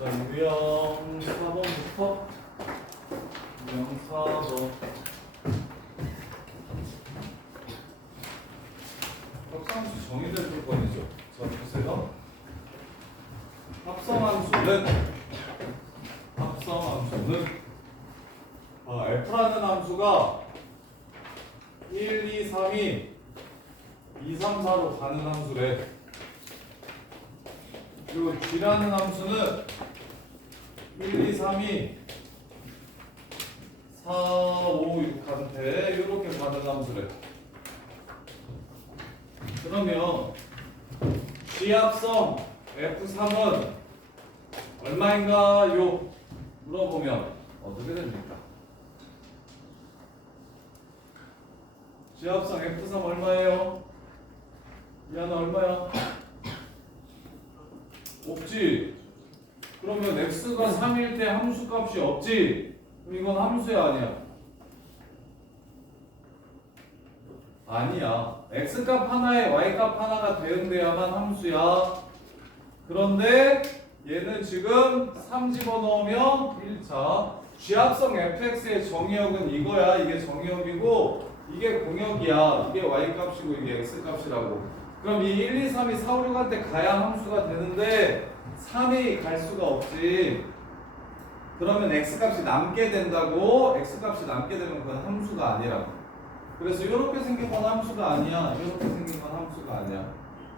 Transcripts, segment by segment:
자, 유형 4번부터 유형 4번. 합성함수 정의될 조건이죠. 자, 보세요. 합성함수는 F라는 함수가 1, 2, 3이 2, 3, 4로 가는 함수래. 그리고 G라는 함수는 1, 2, 3이 4, 5, 6한테 이렇게 가는 함수래. 그러면 G합성 F3은 얼마인가요? 물어보면 어떻게 됩니까? G합성 F3 얼마예요? 이 하나 얼마야? 없지. 그러면 x가 3일 때 함수값이 없지. 그럼 이건 함수야 아니야? 아니야. x값 하나에 y값 하나가 대응돼야만 함수야. 그런데 얘는 지금 3 집어넣으면 1차 G합성 fx의 정의역은 이거야. 이게 정의역이고 이게 공역이야. 이게 y값이고 이게 x값이라고. 그럼 이 1, 2, 3이 4, 5, 6한테 가야 함수가 되는데 3이 갈 수가 없지. 그러면 x값이 남게 된다고. x값이 남게 되면 그건 함수가 아니라고. 그래서 이렇게 생긴 건 함수가 아니야. 이렇게 생긴 건 함수가 아니야.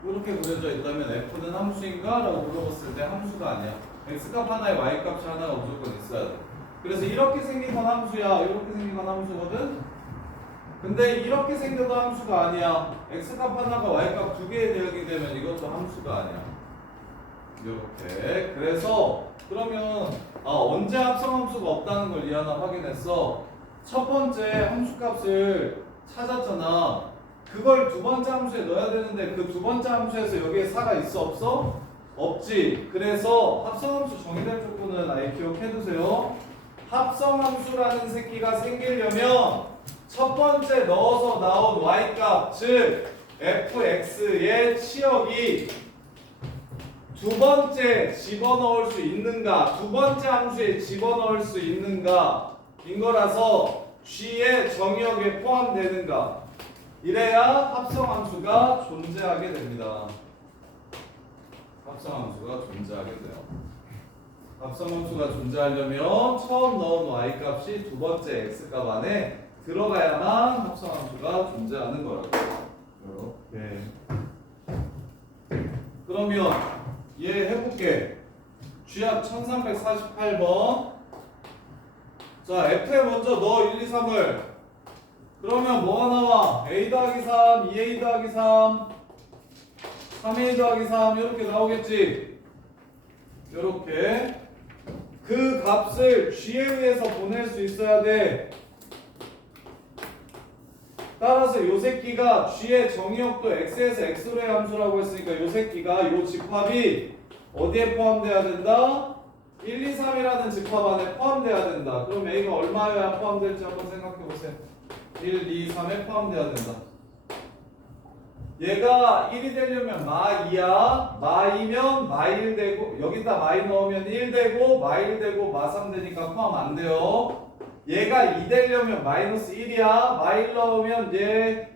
이렇게 그려져 있다면 f는 함수인가? 라고 물어봤을 때 함수가 아니야. x값 하나에 y값이 하나가 무조건 있어야 돼. 그래서 이렇게 생긴 건 함수야. 이렇게 생긴 건 함수거든. 근데 이렇게 생겨도 함수가 아니야. x값 하나가 y값 두 개의 대역이 되면 이것도 함수가 아니야. 이렇게. 그래서 그러면 언제 합성함수가 없다는 걸 이 하나 확인했어. 첫 번째 함수값을 찾았잖아. 그걸 두 번째 함수에 넣어야 되는데 그 두 번째 함수에서 여기에 4가 있어 없어? 없지. 그래서 합성함수 정의될 조건은 아예 기억해두세요. 합성함수라는 새끼가 생기려면 첫 번째 넣어서 나온 y값, 즉 fx의 치역이 두 번째 집어넣을 수 있는가, 두 번째 함수에 집어넣을 수 있는가 인 거라서 g의 정의역에 포함되는가, 이래야 합성함수가 존재하게 됩니다. 합성함수가 존재하게 돼요. 합성함수가 존재하려면 처음 넣은 y값이 두 번째 x값 안에 들어가야만 합성함수가 존재하는 거라고. 이렇게. 그러면 얘 해볼게. G합 1348번. 자, F에 먼저 넣어 1, 2, 3을. 그러면 뭐가 나와? A 더하기 3, 2A 더하기 3, 3A 더하기 3 이렇게 나오겠지? 이렇게. 그 값을 G에 의해서 보낼 수 있어야 돼. 따라서 요 새끼가 G의 정의역도 X에서 X로의 함수라고 했으니까 요 새끼가 요 집합이 어디에 포함돼야 된다? 1, 2, 3이라는 집합 안에 포함돼야 된다. 그럼 A가 얼마여야 포함될지 한번 생각해 보세요. 1, 2, 3에 포함돼야 된다. 얘가 1이 되려면 마2야. 마2면 마1 되고 여기다 마2 넣으면 1 되고 마1 되고 마3 되니까 포함 안 돼요. 얘가 2 되려면 마이너스 1이야. 마1 넣으면 얘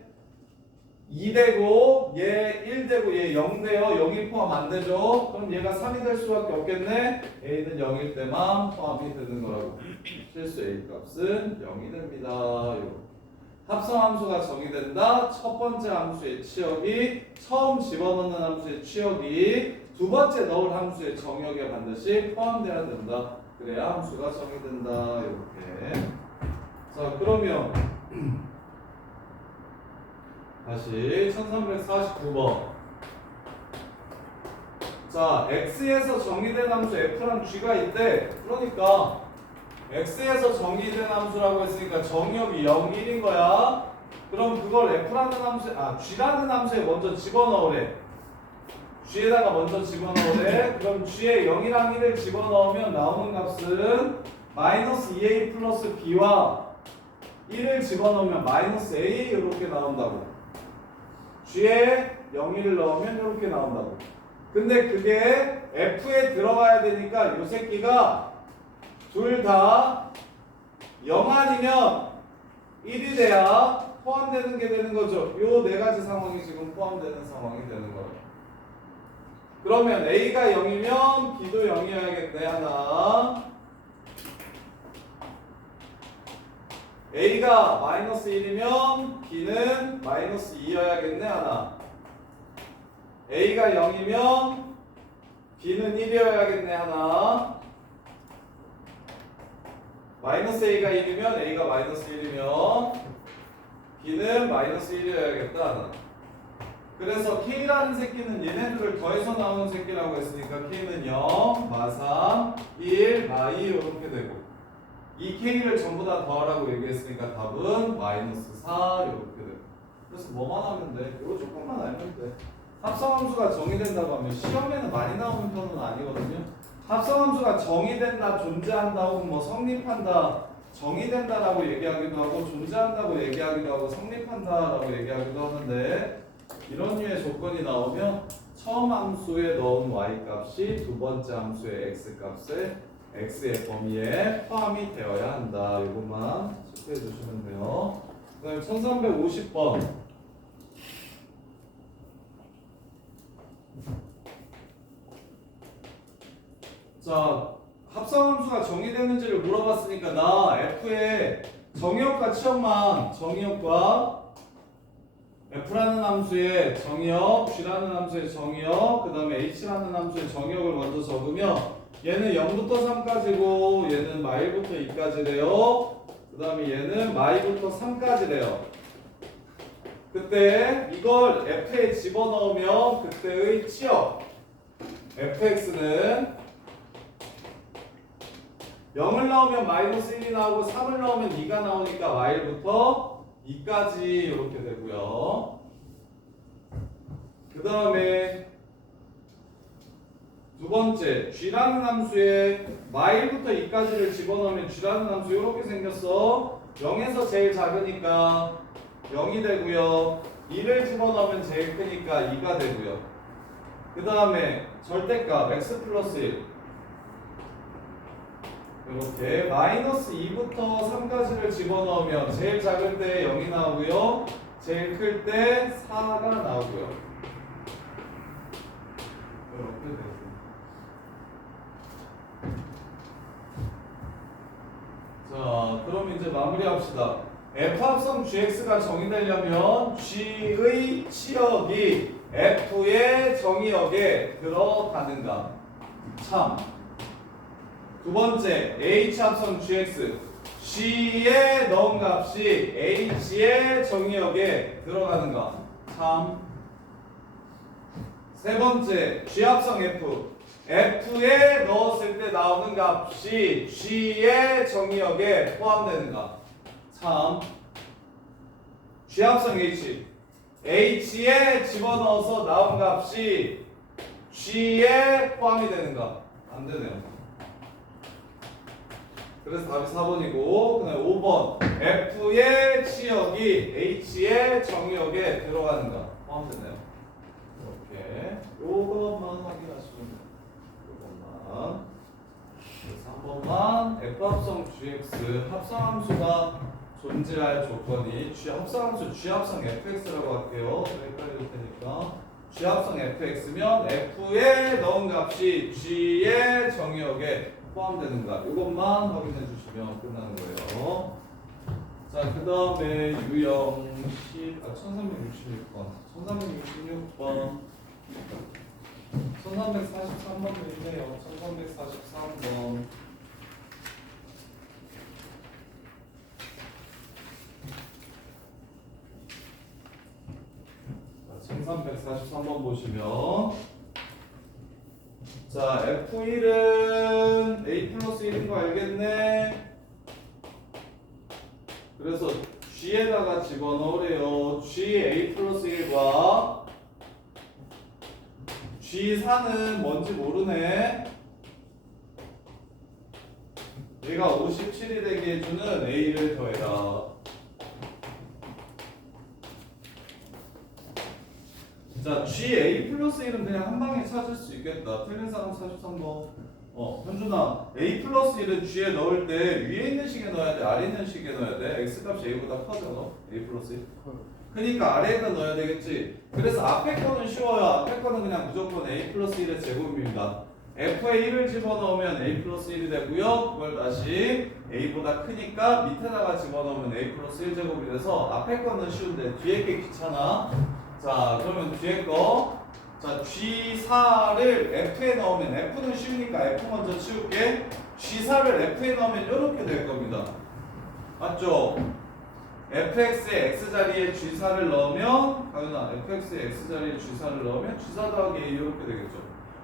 2 되고 얘 1 되고 얘 0 돼요. 0이 포함 안 되죠. 그럼 얘가 3이 될 수밖에 없겠네. A는 0일 때만 포함이 되는 거라고. 실수 A 값은 0이 됩니다. 합성함수가 정의된다. 첫 번째 함수의 치역이 처음 집어넣는 함수의 치역이 두 번째 넣을 함수의 정역에 반드시 포함돼야 된다. 그래야 함수가 정의된다. 이렇게. 자, 그러면 다시 1349번. 자, x에서 정의된 함수 f랑 g가 있대. 그러니까 x에서 정의된 함수라고 했으니까 정의역이 0, 1인 거야. 그럼 그걸 f라는 함수, g라는 함수에 먼저 집어넣으래. g에다가 먼저 집어넣으래. 그럼 g에 0이랑 1을 집어넣으면 나오는 값은 마이너스 2a 플러스 b와 1을 집어넣으면 마이너스 a 이렇게 나온다고. g에 0, 1을 넣으면 이렇게 나온다고. 근데 그게 F에 들어가야 되니까 요 새끼가 둘 다 0 아니면 1이 돼야 포함되는 게 되는 거죠. 요 네 가지 상황이 지금 포함되는 상황이 되는 거예요. 그러면 A가 0이면 B도 0이어야겠네. 하나. A가 마이너스 1이면 B는 마이너스 2여야겠네. 하나. A가 0이면 B는 1이어야겠네. 하나. 마이너스 A가 1이면 A가 마이너스 1이면 B는 마이너스 1이어야겠다. 하나. 그래서 K라는 새끼는 얘네들을 더해서 나오는 새끼라고 했으니까 K는 0, 마3, 1, 마2 이렇게 되고 이 K를 전부 다 더하라고 얘기했으니까 답은 마이너스 4 이렇게 되고 그래서 뭐만 하면 돼? 이거 조금만 알면 돼. 합성함수가 정의된다고 하면 시험에는 많이 나오는 편은 아니거든요. 합성함수가 정의된다, 존재한다 혹은 뭐 성립한다, 정의된다라고 얘기하기도 하고 존재한다고 얘기하기도 하고 성립한다라고 얘기하기도 하는데 이런 류의 조건이 나오면 처음 함수에 넣은 y-값이 두 번째 함수의 x-값에 x의 범위에 포함이 되어야 한다. 이것만 체크해 주시면 돼요. 그 다음에 1350번 자, 합성함수가 정의되는지를 물어봤으니까 나 F의 정의역과 치역만 정의역과 F라는 함수의 정의역, G라는 함수의 정의역, 그 다음에 H라는 함수의 정의역을 먼저 적으면 얘는 0부터 3까지고 얘는 마일부터 2까지래요. 그 다음에 얘는 마이부터 3까지래요. 그때 이걸 F에 집어넣으면 그때의 치역 fx는 0을 넣으면 마이너스 1이 나오고 3을 넣으면 2가 나오니까 마일부터 2까지 이렇게 되고요. 그 다음에 두 번째 G라는 함수에 마일부터 2까지를 집어넣으면 G라는 함수 이렇게 생겼어. 0에서 제일 작으니까 0이 되고요. 2를 집어넣으면 제일 크니까 2가 되고요. 그 다음에 절대값 x 플러스 1 이렇게 마이너스 2부터 3까지를 집어넣으면 제일 작을 때 0이 나오고요. 제일 클 때 4가 나오고요. 이렇게 되고. 자, 그럼 이제 마무리합시다. F합성 GX가 정의되려면 G의 치역이 F의 정의역에 들어가는가? 참. 두 번째, H합성 GX. G에 넣은 값이 H의 정의역에 들어가는가? 참. 세 번째, G합성 F. F에 넣었을 때 나오는 값이 G의 정의역에 포함되는가? 참. G합성 H. H에 집어넣어서 나온 값이 G에 포함이 되는가? 안 되네요. 그래서 답이 4번이고, 그 다음에 5번. F의 치역이 H의 정의역에 들어가는가? 포함되네요. 이렇게. 요것만 확인하시면 돼요. 요것만. 그래서 한 번만 F합성 GX 합성함수가 존재할 조건이 합성함수 G합성 fx라고 할게요. 헷갈릴 테니까 G합성 fx면 F에 넣은 값이 G의 정의역에 포함되는가 이것만 확인해 주시면 끝나는 거예요. 자, 그 다음에 유형 1366번 1366번 1343번도 있네요. 1343번 1343번 보시면 자, F1은 A 플러스 1인 거 알겠네? 그래서 G에다가 집어넣으래요. G A 플러스 1과 G4는 뭔지 모르네. 얘가 57이 되게 해주는 A를 더해라. 자, GA 플러스 1은 그냥 한 방에 찾을 수 있겠다. 틀린 사람 43번. 현준아, A 플러스 1은 G에 넣을 때 위에 있는 식에 넣어야 돼? 아래 있는 식에 넣어야 돼? X값이 A보다 커져, A 플러스 1? 그러니까 아래에다 넣어야 되겠지. 그래서 앞에 거는 쉬워요. 앞에 거는 그냥 무조건 A 플러스 1의 제곱입니다. F에 1을 집어넣으면 A 플러스 1이 되고요. 그걸 다시 A보다 크니까 밑에다가 집어넣으면 A 플러스 1 제곱이 돼서 앞에 거는 쉬운데 뒤에 게 귀찮아. 자, 그러면 뒤에 거. 자, G4를 F에 넣으면 F는 쉬우니까 F 먼저 치울게. G4를 F에 넣으면 이렇게 될 겁니다. 맞죠? fx의 x자리에 G4를 넣으면 가윤아 fx의 x자리에 G4를 넣으면 G4 더하기 A 이렇게 되겠죠.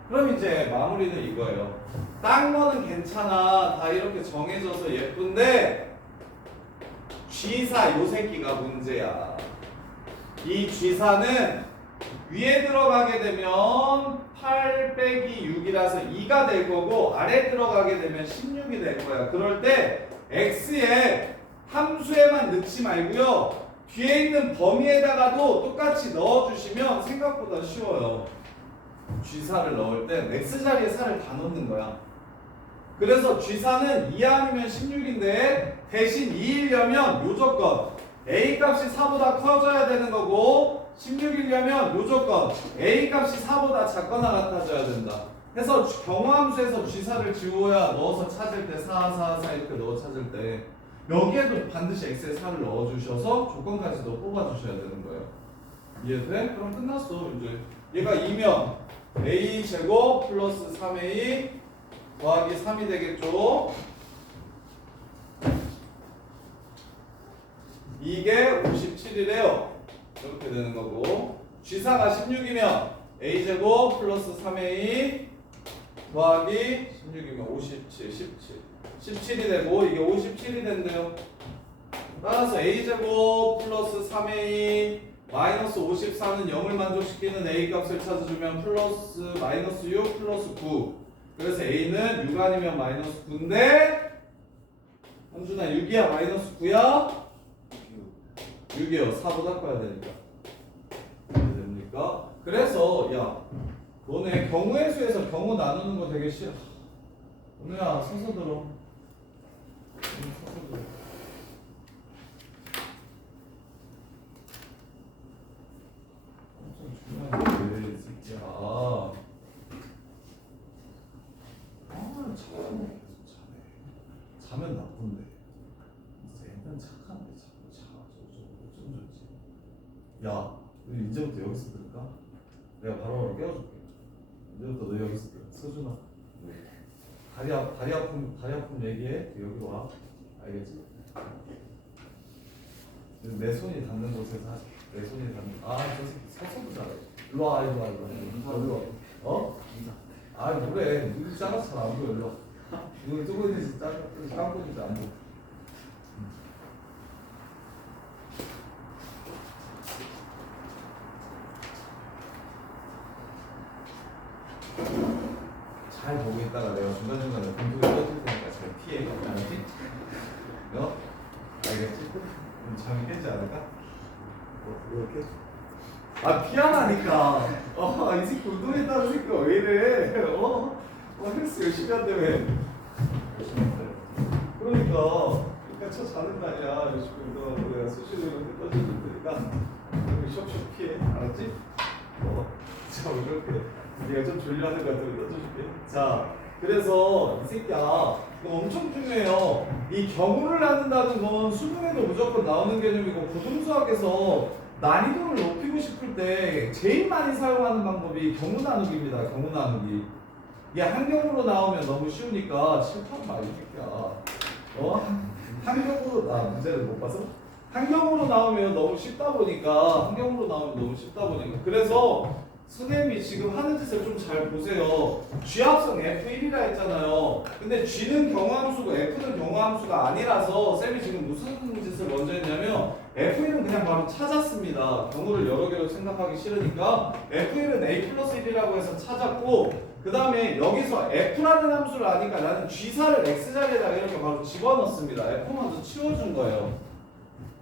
그럼 이제 마무리는 이거예요. 딴 거는 괜찮아. 다 이렇게 정해져서 예쁜데 G4 요 새끼가 문제야. 이 G4는 위에 들어가게 되면 8 빼기 6이라서 2가 될 거고 아래 들어가게 되면 16이 될 거야. 그럴 때 x에 함수에만 넣지 말고요. 뒤에 있는 범위에다가도 똑같이 넣어주시면 생각보다 쉬워요. G4를 넣을 땐 X자리에 4를 다 넣는 거야. 그래서 G4는 2 아니면 16인데 대신 2이려면 요조건 A 값이 4보다 커져야 되는 거고 16이려면 요조건 A 값이 4보다 작거나 같아져야 된다. 해서 경우함수에서 G4를 지워야 넣어서 찾을 때 4, 4, 4 이렇게 넣어 찾을 때 여기에도 반드시 X에 4를 넣어주셔서 조건까지도 뽑아주셔야 되는 거예요. 이해돼? 그럼 끝났어. 이제 얘가 2면 A 제곱 플러스 3A 더하기 3이 되겠죠. 이게 57이래요. 이렇게 되는 거고 G4가 16이면 A 제곱 플러스 3A 더하기 16이면 57, 17 17이 되고 이게 57이 된대요. 따라서 A제곱 플러스 3A 마이너스 54는 0을 만족시키는 A 값을 찾아주면 플러스 마이너스 6 플러스 9. 그래서 A는 6 아니면 마이너스 9인데 현준아 6이야 마이너스 9야? 6이요. 4보다 커야 되니까. 됩니까? 그래서 야 너네 경우의 수에서 경우 나누는 거 되게 싫어. 오늘야 서서 들어. 엄청 중요한 게 새끼야. 잘하네. 계속 자네. 자면 나쁜데. 애는 착한데 자꾸 자. 좀 좋지. 야, 우리 이제부터 여기서 들을까? 내가 바로 깨워줄게. 이제부터 너 여기서 들어. 서준아. 다리 아픔 얘기해. 여기로 와. 알겠지? 내 손이 닿는 곳에서 하자. 내 손이 닿는. 저 새끼 서서도 잘해. 일로 와. 일로 와. 어? 뭐래. 눈이 작아서 잘 안 보여. 일로 와. 눈이 뜨고 있는지 감고 있는지 안 보여. 잘 보고 있다가 내가 중간중간에 공부를 떠줄 테니까 잘 피해. 알겠지? 너? 알겠지? 잠이 깼지 않을까? 이렇게? 피하라니까. 이 새끼 운동했다는 새끼가 왜 이래? 헬스 열심히 한다며. 열심히 했어요. 그러니까 쳐 자는 거 아니야. 열심히 운동하고 내가 수시로 이렇게 떠줄 테니까 숍숍 피해. 알았지? 자, 이렇게. 네가 좀 졸려하는 것 같으면 떠줄게. 자, 그래서 이 새끼야 이거 엄청 중요해요. 이 경우를 나눈다는 건 수능에도 무조건 나오는 개념이고 고등수학에서 난이도를 높이고 싶을 때 제일 많이 사용하는 방법이 경우 나누기입니다. 경우 나누기. 이게 한 경우로 나오면 너무 쉬우니까 칠판 봐, 이 새끼야. 한 경우로 문제를 못 봐서? 한 경우로 나오면 너무 쉽다 보니까 그래서 선생님이 지금 하는 짓을 좀 잘 보세요. G합성 F1이라 했잖아요. 근데 G는 경우함수고 F는 경우함수가 아니라서 쌤이 지금 무슨 짓을 먼저 했냐면 F1은 그냥 바로 찾았습니다. 경우를 여러 개로 생각하기 싫으니까 F1은 A 플러스 1이라고 해서 찾았고 그 다음에 여기서 F라는 함수를 아니까 나는 G4를 X자리에다가 이렇게 바로 집어넣습니다. F 먼저 치워준 거예요.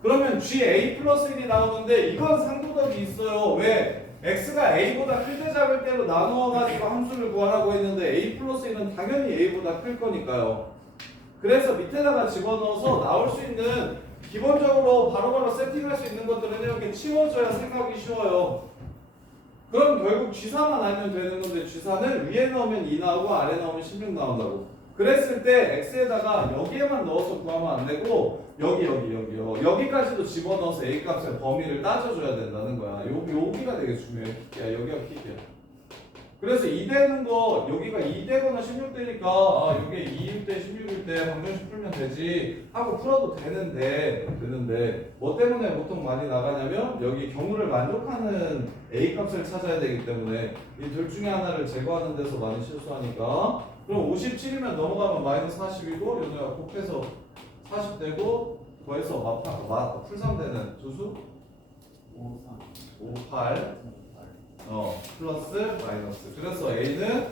그러면 G A 플러스 1이 나오는데 이건 상도덕이 있어요. 왜? x가 a보다 클 때 작을 때로 나누어가지고 함수를 구하라고 했는데 a 플러스 1은 당연히 a보다 클 거니까요. 그래서 밑에다가 집어넣어서 나올 수 있는 기본적으로 바로바로 세팅할 수 있는 것들은 이렇게 치워줘야 생각이 쉬워요. 그럼 결국 G4만 알면 되는 건데 G4는 위에 넣으면 2 나오고 아래 넣으면 16 나온다고. 그랬을 때 X에다가 여기에만 넣어서 구하면 안 되고 여기까지도 집어넣어서 A 값의 범위를 따져줘야 된다는 거야. 여기가 되게 중요해. 야, 여기가 킥이야. 그래서 2 되는 거 여기가 2 되거나 16 되니까 아 이게 2일 때 16일 때 방정식 풀면 되지 하고 풀어도 되는데 뭐 때문에 보통 많이 나가냐면 여기 경우를 만족하는 A 값을 찾아야 되기 때문에 이 둘 중에 하나를 제거하는 데서 많이 실수하니까 그럼 57이면 넘어가면 마이너스 40이고 여기가 곱해서 40 되고 더해서 풀3되는 조수 58 플러스 마이너스. 그래서 A는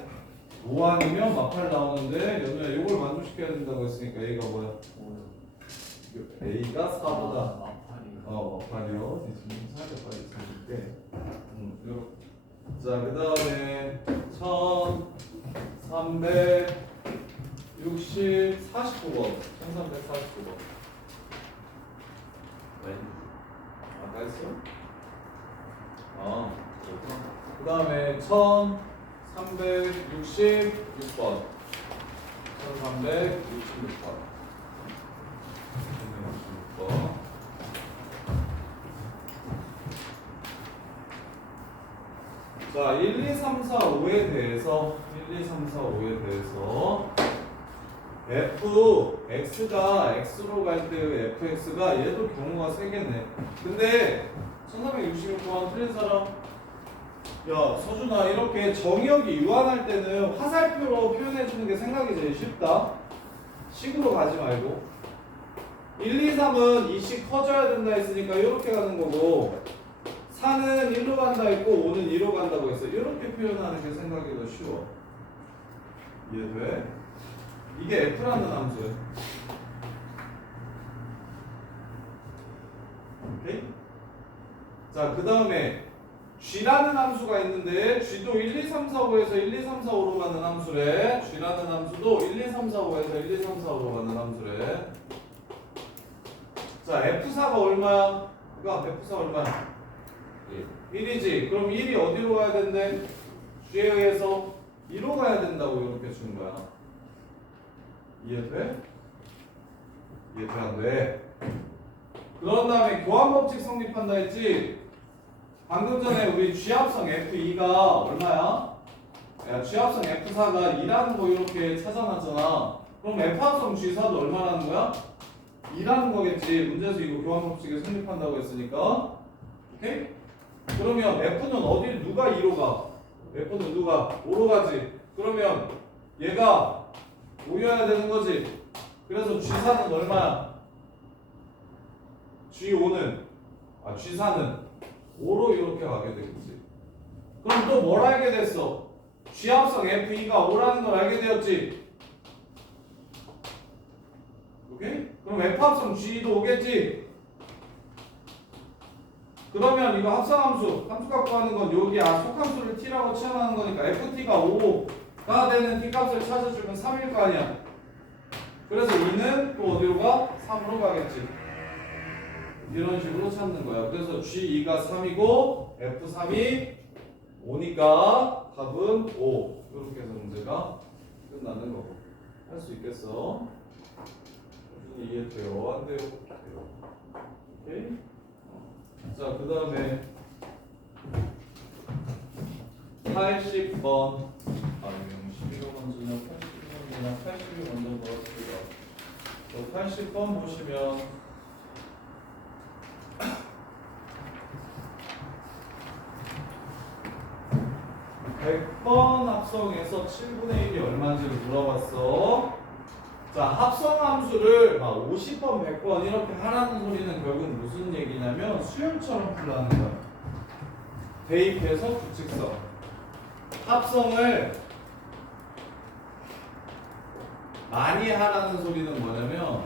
5 아니면 마팔 나오는데 연우야 이걸 만족시켜야 된다고 했으니까 A가 뭐야? A가 4보다 마팔이요. 지금 사이가 빨리 있을게. 자, 그 다음에 1349번 1349번 다 했어? 그 다음에 1366번 1366번 자 1, 2, 3, 4, 5에 대해서 fx가 x로 갈 때의 fx가 얘도 경우가 3개네. 근데 1366번 틀린 사람? 야 서준아 이렇게 정의역이 유한할 때는 화살표로 표현해주는 게 생각이 제일 쉽다. 식으로 가지 말고 1, 2, 3은 이 식 커져야 된다 했으니까 이렇게 가는 거고 4는 1로 간다 했고 5는 2로 간다고 했어. 이렇게 표현하는 게 생각이 더 쉬워. 이해돼? 이게 f라는 함수야. 오케이? 자, 그 다음에 g라는 함수가 있는데 g도 1, 2, 3, 4, 5에서 1, 2, 3, 4, 5로 가는 함수래. g라는 함수도 1, 2, 3, 4, 5에서 1, 2, 3, 4, 5로 가는 함수래. 자, f4가 얼마야? 그러니까 f4 얼마야? 1이지. 그럼 1이 어디로 가야 된대? g에 의해서 2로 가야 된다고 이렇게 준 거야. 이해돼? 이해돼 안 돼? 그런 다음에 교환법칙 성립한다 했지? 방금 전에 우리 G합성 F2가 얼마야? 야, G합성 F4가 2라는 거 이렇게 찾아놨잖아. 그럼 F합성 G4도 얼마라는 거야? 2라는 거겠지. 문제에서 이거 교환법칙에 성립한다고 했으니까. 오케이? 그러면 F는 어디 누가 2로 가? F는 누가 5로 가지. 그러면 얘가 5여야 되는 거지. 그래서 G4는 얼마야? G4는 5로 이렇게 가게 되겠지. 그럼 또 뭘 알게 됐어? G합성 F2가 5라는 걸 알게 되었지. 오케이? 그럼 F합성 G도 오겠지. 그러면 이거 합성함수, 함수 갖고 하는 건 여기 속함수를 t라고 치환하는 거니까 ft가 5가 되는 t값을 찾아주면 3일 거 아니야. 그래서 2는 또 어디로 가? 3으로 가겠지. 이런 식으로 찾는 거야. 그래서 G2가 3이고 F3이 5니까 답은 5. 이렇게 해서 문제가 끝나는 거고. 할 수 있겠어? 이해돼요? 안 돼요? 오케이? 자, 그 다음에 80번 11번 먼저냐 80번 먼저냐 80이 먼저 넣었습니다. 80번 보시면 100번 합성에서 7분의 1이 얼마인지를 물어봤어. 자, 합성 함수를 50번, 100번 이렇게 하라는 소리는 결국 무슨 얘기냐면 수열처럼 풀라는 거야. 대입해서 규칙성. 합성을 많이 하라는 소리는 뭐냐면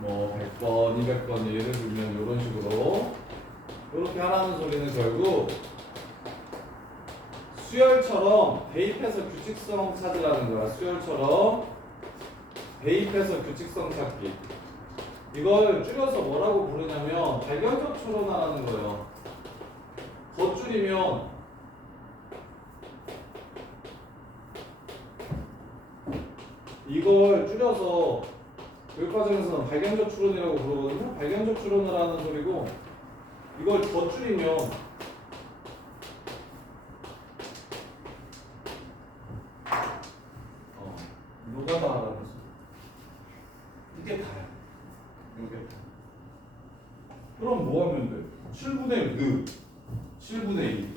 뭐 100번, 200번 예를 들면 이런 식으로 이렇게 하라는 소리는 결국 수열처럼 대입해서 규칙성 찾으라는 거야. 수열처럼 대입해서 규칙성 찾기. 이걸 줄여서 뭐라고 부르냐면 발견적 추론하라는 거예요. 더 줄이면 이걸 줄여서 교육과정에서는 발견적 추론이라고 부르거든요. 발견적 추론을 하는 소리고, 이걸 더 줄이면 노가다 하라는 소리. 이게 다야. 이게 다. 그럼 뭐 하면 돼? 7분의 1, 7분의 2.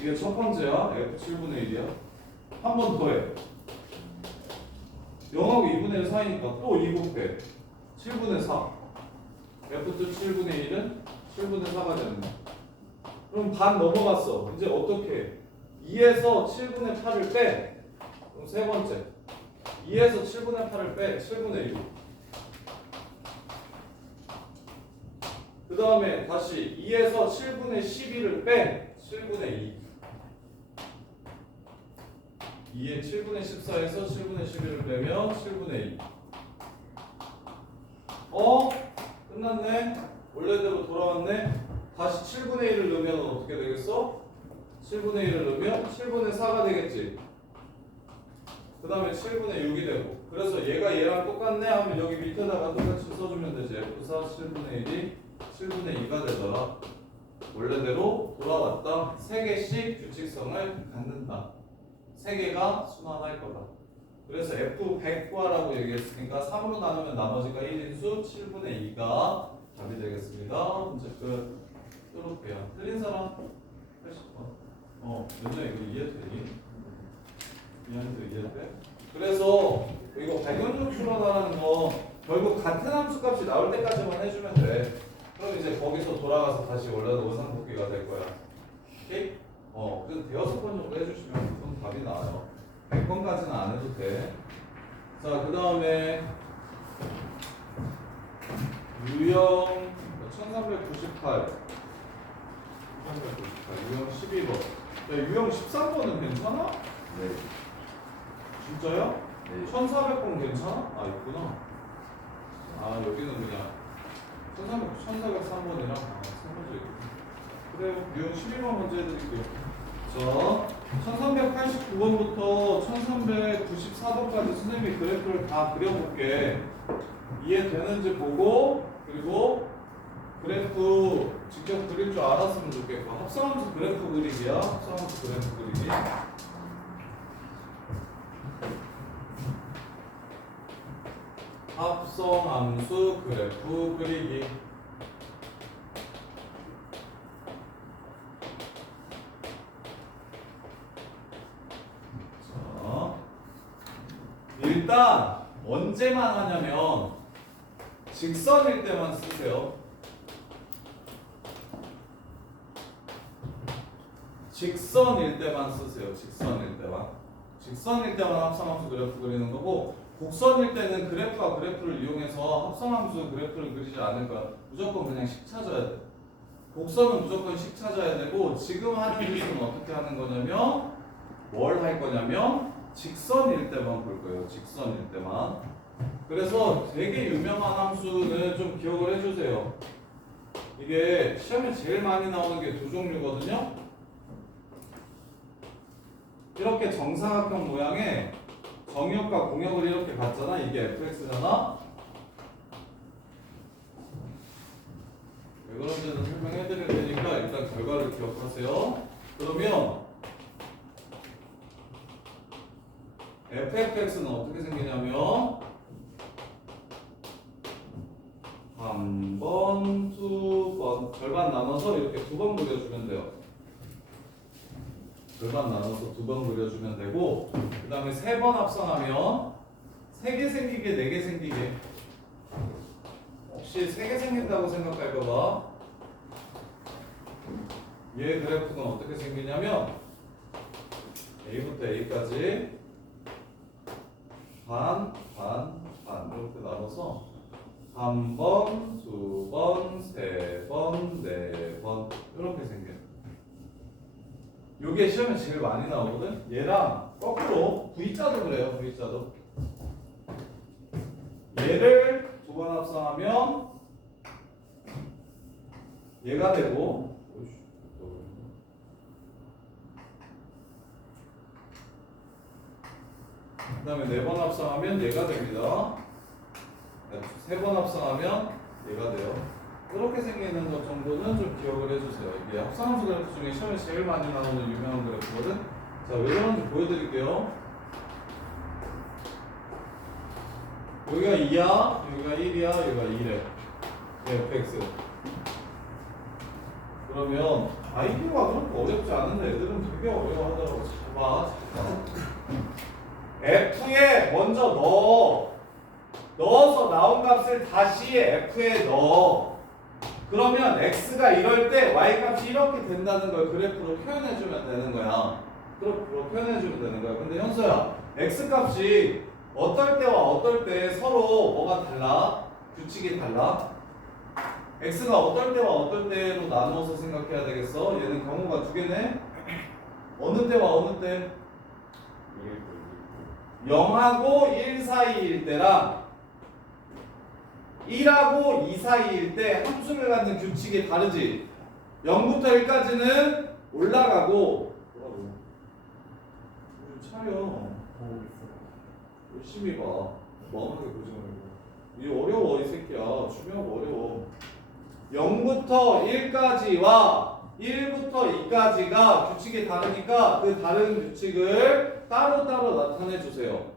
이게 첫 번째야. F 7분의 1이야. 한 번 더 해. 0하고 2분의 1 사이니까 또 2 곱해. 7분의 4. F2 7분의 1은 7분의 4가 되는 거야. 그럼 반 넘어갔어. 이제 어떻게 해? 2에서 7분의 8을 빼. 그럼 세 번째. 2에서 7분의 8을 빼. 7분의 1. 그 다음에 다시 2에서 7분의 12를 빼. 7분의 2. 2에 7분의 14에서 7분의 11을 빼면 7분의 2. 끝났네. 원래대로 돌아왔네. 다시 7분의 1을 넣으면 어떻게 되겠어? 7분의 1을 넣으면 7분의 4가 되겠지. 그 다음에 7분의 6이 되고. 그래서 얘가 얘랑 똑같네 하면 여기 밑에다가 똑같이 써주면 되지. F4 7분의 1이 7분의 2가 되더라. 원래대로 돌아왔다. 3개씩 규칙성을 갖는다. 3개가 순환할 거다. 그래서 F100 구하라고 얘기했으니까 3으로 나누면 나머지가 1인수 7분의 2가 답이 되겠습니다. 문제 끝. 이렇게요. 틀린 사람? 80번. 연주야 이거 이해되니? 이해도 이해돼? 그래서 이거 발견적 추론하라는 거 결국 같은 함수 값이 나올 때까지만 해주면 돼. 그럼 이제 거기서 돌아가서 다시 원래는 원상복귀가 될 거야. 오케이? 그래서 대여섯 번 정도 해주시면 그건 답이 나와요. 100번까지는 안 해도 돼. 자, 그 다음에 유형 1398 유형 12번. 야, 유형 13번은 괜찮아? 네. 진짜요? 네. 1400번 괜찮아? 있구나. 여기는 그냥 1403번이랑 3번째 있고. 그래요. 유형 12번 먼저 해드릴게요. 자, 1389번부터 1394번까지 선생님이 그래프를 다 그려볼게. 이해되는지 보고, 그리고 그래프 직접 그릴 줄 알았으면 좋겠고. 합성함수 그래프 그리기야. 합성함수 그래프 그리기. 합성함수 그래프 그리기. 일단 언제만 하냐면 직선일 때만 쓰세요. 직선일 때만 쓰세요. 직선일 때만 합성함수 그래프 그리는 거고, 곡선일 때는 그래프와 그래프를 이용해서 합성함수 그래프를 그리지 않을 거야. 무조건 그냥 식 찾아야 돼. 곡선은 무조건 식 찾아야 되고, 지금 하는 짓은 어떻게 하는 거냐면 뭘 할 거냐면 직선일 때만 볼 거예요. 직선일 때만. 그래서 되게 유명한 함수는 좀 기억을 해주세요. 이게 시험에 제일 많이 나오는 게 두 종류거든요. 이렇게 정사각형 모양의 정역과 공역을 이렇게 갖잖아. 이게 fx잖아. 왜 그런지는 설명해 드릴 테니까 일단 결과를 기억하세요. 그러면 fx는 어떻게 생기냐면 3번, 2번 절반 나눠서 이렇게 두 번 그려주면 돼요. 절반 나눠서 두 번 그려주면 되고, 그 다음에 세 번 합성하면 3개 생기게 4개 생기게. 혹시 3개 생긴다고 생각할까봐 얘 그래프는 어떻게 생기냐면 A부터 A까지 반 이렇게 나눠서 한 번, 두 번, 세 번, 네 번 이렇게 생겨요. 요게 시험에 제일 많이 나오거든. 얘랑 거꾸로 V자도 그래요. V자도 얘를 두 번 합성하면 얘가 되고 그 다음에 네 번 합성하면 얘가 됩니다. 세 번 합성하면 얘가 돼요. 이렇게 생기는 것 정도는 좀 기억을 해주세요. 이게 합성함수 그래프 중에 시험에 제일 많이 나오는 유명한 그래프거든. 자, 왜 그런지 보여드릴게요. 여기가 2야, 여기가 1이야, 여기가 2래. fx. 그러면 아이디어가 그렇게 어렵지 않은데 애들은 되게 어려워하더라고. 봐, f에 먼저 넣어서 나온 값을 다시 f에 넣어. 그러면 x가 이럴 때 y 값이 이렇게 된다는 걸 그래프로 표현해주면 되는 거야. 그래프로 표현해주면 되는 거야. 근데 현수야, x 값이 어떨 때와 어떨 때 서로 뭐가 달라? 규칙이 달라? x가 어떨 때와 어떨 때로 나누어서 생각해야 되겠어? 얘는 경우가 두 개네? 어느 때와 어느 때? 0하고 1 사이일 때랑 1하고 2 사이일 때 함수를 갖는 규칙이 다르지. 0부터 1까지는 올라가고 좀 차려. 열심히 봐. 마음하게 보지 말고. 이 어려워 이 새끼야. 중요하고 어려워. 0부터 1까지와 1부터 2까지가 규칙이 다르니까 그 다른 규칙을 따로따로 나타내 주세요.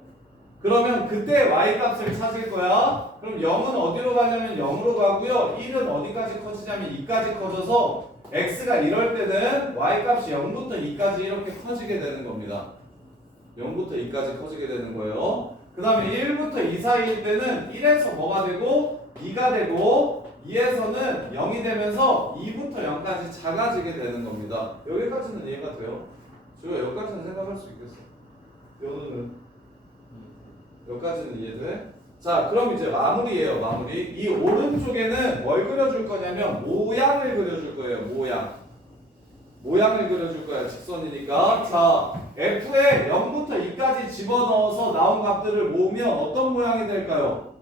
그러면 그때 y 값을 찾을 거야. 그럼 0은 어디로 가냐면 0으로 가고요. 1은 어디까지 커지냐면 2까지 커져서 x가 이럴 때는 y 값이 0부터 2까지 이렇게 커지게 되는 겁니다. 0부터 2까지 커지게 되는 거예요. 그 다음에 1부터 2 사이일 때는 1에서 뭐가 되고 2가 되고 2에서는 0이 되면서 2부터 0까지 작아지게 되는 겁니다. 여기까지는 이해가 돼요? 저 여기까지는 생각할 수 있겠어. 연우는 여기까지는 이해돼? 자, 그럼 이제 마무리예요. 마무리. 이 오른쪽에는 뭘 그려줄 거냐면 모양을 그려줄 거예요. 모양을 그려줄 거야. 직선이니까. 자, f에 0부터 2까지 집어넣어서 나온 값들을 모으면 어떤 모양이 될까요?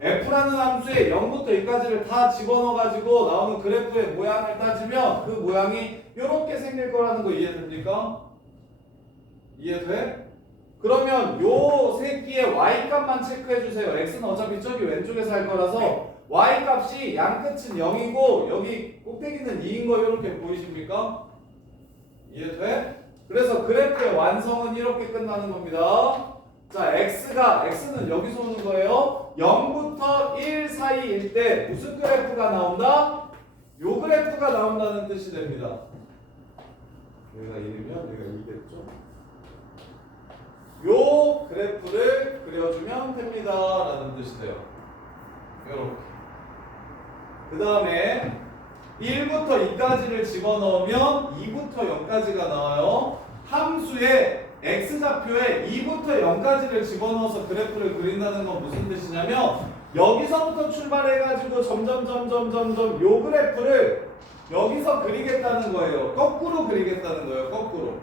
f라는 함수에 0부터 2까지를 다 집어넣어가지고 나오는 그래프의 모양을 따지면 그 모양이 이렇게 생길 거라는 거 이해됩니까? 이해돼? 그러면 요 새끼의 y값만 체크해주세요. x는 어차피 저기 왼쪽에서 할 거라서 y값이 양끝은 0이고 여기 꼭대기는 2인 거 이렇게 보이십니까? 이해돼? 그래서 그래프의 완성은 이렇게 끝나는 겁니다. 자, x는 여기서 오는 거예요. 0부터 1 사이일 때 무슨 그래프가 나온다? 요 그래프가 나온다는 뜻이 됩니다. 여기가 1이면 여기가 2겠죠? 요 그래프를 그려주면 됩니다 라는 뜻이 돼요. 이렇게. 그 다음에 1부터 2까지를 집어넣으면 2부터 0까지가 나와요. 함수에 x좌표에 2부터 0까지를 집어넣어서 그래프를 그린다는 건 무슨 뜻이냐면 여기서부터 출발해가지고 점점 요 그래프를 여기서 그리겠다는 거예요. 거꾸로 그리겠다는 거예요. 거꾸로.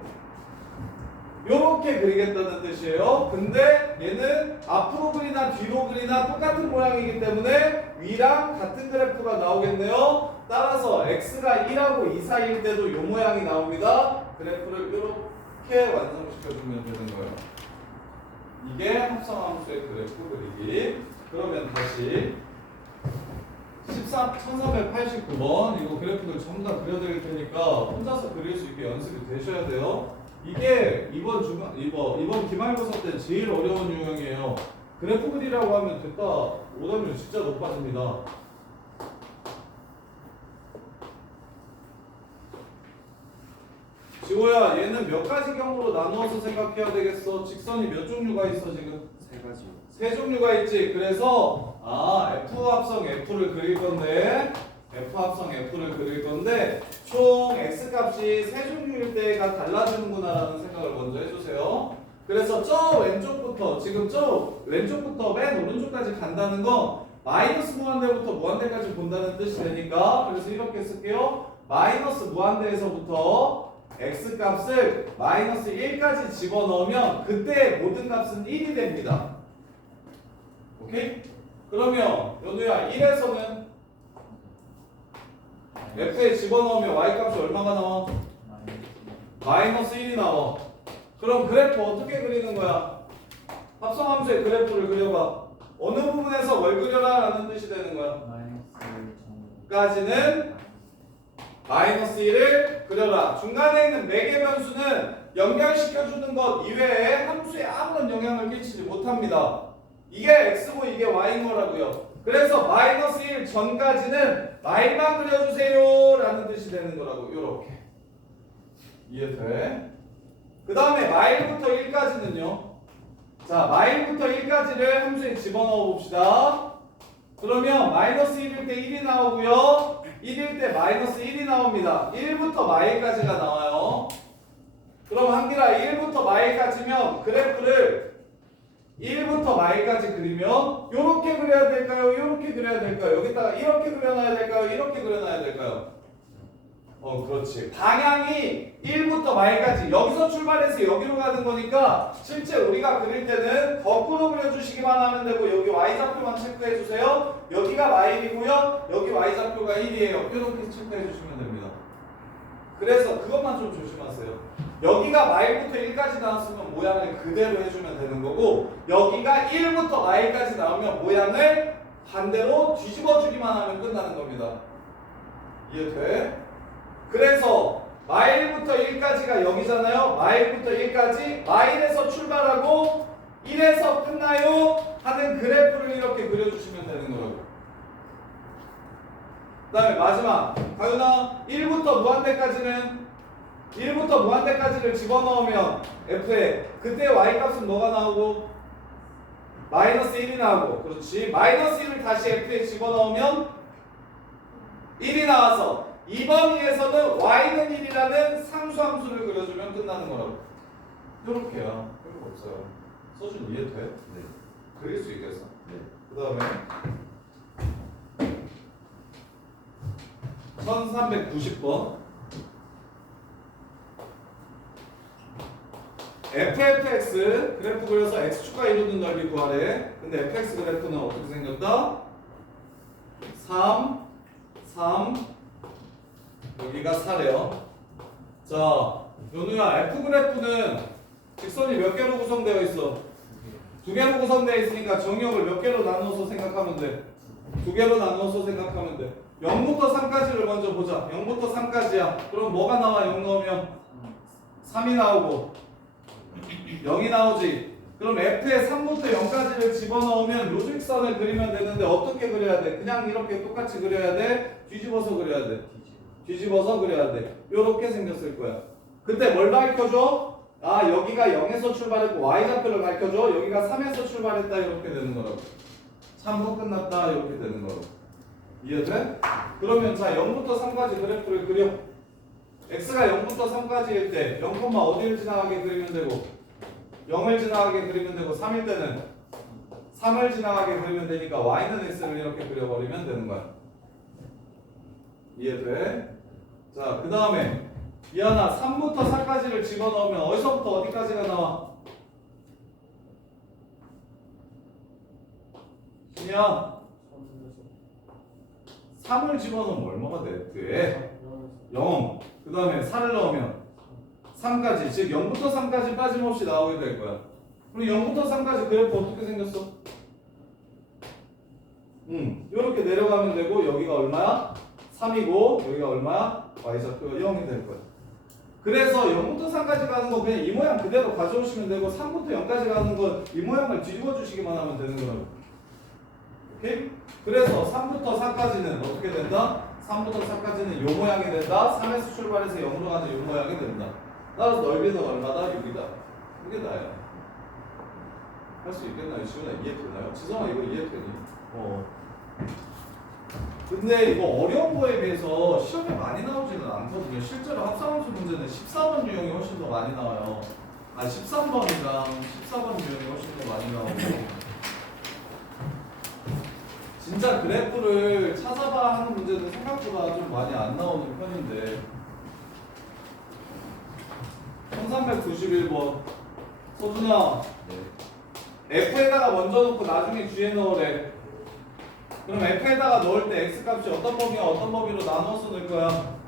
요렇게 그리겠다는 뜻이에요. 근데 얘는 앞으로 그리나 뒤로 그리나 똑같은 모양이기 때문에 위랑 같은 그래프가 나오겠네요. 따라서 x가 1하고 2 사이일 때도 요 모양이 나옵니다. 그래프를 이렇게 완성시켜주면 되는 거예요. 이게 합성함수의 그래프 그리기. 그러면 다시 1389번 이거 그래프를 전부 다 그려드릴 테니까 혼자서 그릴 수 있게 연습이 되셔야 돼요. 이게 이번 기말고사 때 제일 어려운 유형이에요. 그래프 그리라고 하면 됐다. 오답률 진짜 높아집니다. 지호야, 얘는 몇 가지 경우로 나누어서 생각해야 되겠어? 직선이 몇 종류가 있어 지금? 세 가지요. 세 종류가 있지. 그래서 F 합성 F를 그릴 건데 총 X 값이 세 종류일 때가 달라지는구나 라는 생각을 먼저 해주세요. 그래서 저 왼쪽부터 맨 오른쪽까지 간다는 건 마이너스 무한대부터 무한대까지 본다는 뜻이 되니까 그래서 이렇게 쓸게요. 마이너스 무한대에서부터 x값을 마이너스 1까지 집어넣으면 그때 모든 값은 1이 됩니다. 오케이? 그러면 연우야 1에서는 f에 집어넣으면 y값이 얼마가 나와? 마이너스 1이 나와. 그럼 그래프 어떻게 그리는 거야? 합성함수의 그래프를 그려봐. 어느 부분에서 뭘 그려라 라는 뜻이 되는 거야? 까지는 마이너스 1을 그려라. 중간에 있는 매개 변수는 연결시켜주는 것 이외에 함수에 아무런 영향을 끼치지 못합니다. 이게 x고 이게 y인 거라고요. 그래서 마이너스 1 전까지는 마일만 그려주세요 라는 뜻이 되는 거라고. 요렇게 이해돼? 그 다음에 마일부터 1까지는요. 자, 마일부터 1까지를 함수에 집어넣어 봅시다. 그러면 마이너스 1일 때 1이 나오고요. 1일 때 마이너스 1이 나옵니다. 1부터 마일까지가 나와요. 그럼 한기라 1부터 마일까지면 그래프를 1부터 마일까지 그리면 이렇게 그려야 될까요? 이렇게 그려야 될까요? 여기다가 이렇게 그려놔야 될까요? 이렇게 그려놔야 될까요? 그렇지. 방향이 1부터 마일까지 여기서 출발해서 여기로 가는 거니까 실제 우리가 그릴 때는 거꾸로 그려주시기만 하면 되고 여기 y좌표만 체크해 주세요. 여기가 마일이고요. 여기 y좌표가 1이에요. 이렇게 체크해 주시면 됩니다. 그래서 그것만 좀 조심하세요. 여기가 마일부터 1까지 나왔으면 모양을 그대로 해주면 되는 거고 여기가 1부터 마일까지 나오면 모양을 반대로 뒤집어 주기만 하면 끝나는 겁니다. 이해돼? 그래서 마일부터 1까지가 여기잖아요. 마일부터 1까지 마일에서 출발하고 1에서 끝나요 하는 그래프를 이렇게 그려주시면 되는 거라고. 그 다음에 마지막 가윤아 1부터 무한대까지를 집어넣으면 f에 그때 y값은 뭐가 나오고? 마이너스 1이 나오고. 그렇지. 마이너스 1을 다시 f에 집어넣으면 1이 나와서 이번 위에서는 y는 1이라는 상수함수를 그려주면 끝나는 거라고. 이렇게요. 별거 없어요. 서준 이해돼? 네. 그릴 수 있겠어? 네. 그 다음에 1390번 fx 그래프 그려서 x축과 이루는 넓이 구하래. 근데 fx 그래프는 어떻게 생겼다? 3 여기가 4래요. 자, 연우야 f 그래프는 직선이 몇 개로 구성되어 있어? 두 개로 구성되어 있으니까 정역을 몇 개로 나누어서 생각하면 돼? 두 개로 나누어서 생각하면 돼. 0부터 3까지를 먼저 보자. 0부터 3까지야. 그럼 뭐가 나와? 0 넣으면 3이 나오고 0이 나오지. 그럼 f에 3부터 0까지를 집어넣으면 요직선을 그리면 되는데 어떻게 그려야 돼? 그냥 이렇게 똑같이 그려야 돼? 뒤집어서 그려야 돼? 뒤집어서 그려야 돼. 요렇게 생겼을 거야. 그때 뭘 밝혀줘? 아, 여기가 0에서 출발했고 y좌표를 밝혀줘. 여기가 3에서 출발했다. 이렇게 되는 거라고. 3부 끝났다. 이렇게 되는 거라고. 이해돼? 그러면 자 0부터 3까지 그래프를 그려. x가 0부터 3까지일 때 0, 어디를 지나가게 그리면 되고 0을 지나가게 그리면 되고 3일 때는 3을 지나가게 그리면 되니까 y는 x를 이렇게 그려버리면 되는 거야. 이해돼? 자, 그 다음에 이하나 3부터 4까지를 집어넣으면 어디서부터 어디까지가 나와? 신이야 3을 집어넣으면 얼마가 돼? 0. 그 다음에 4를 넣으면 3까지, 즉 0부터 3까지 빠짐없이 나오게 될 거야. 그리고 0부터 3까지 그래프 어떻게 생겼어? 이렇게 내려가면 되고 여기가 얼마야? 3이고 여기가 얼마야? y좌표가 0이 될 거야. 그래서 0부터 3까지 가는 거 그냥 이 모양 그대로 가져오시면 되고 3부터 0까지 가는 건 이 모양을 뒤집어 주시기만 하면 되는 거라고. 오케이? 그래서 3부터 4까지는 어떻게 된다? 3부터 4까지는 요 모양이 된다. 3에서 출발해서 0으로 가는 요 모양이 된다. 따라서 넓이는 얼마다? 6이다. 이게 나야. 할 수 있겠나요? 지훈아 이해되나요? 지성아 이거 이해되니? 근데 이거 어려운 거에 비해서 시험에 많이 나오지는 않거든요. 실제로 합성함수 문제는 14번 유형이 훨씬 더 많이 나와요. 13번이랑 14번 유형이 훨씬 더 많이 나오고 진짜 그래프를 찾아봐 하는 문제는 생각보다 좀 많이 안 나오는 편인데 1391번 소준아 F에다가 먼저 넣고 나중에 G에 넣으래. 그럼 F에다가 넣을 때 X값이 어떤 범위와 어떤 범위로 나누어서 넣을 거야?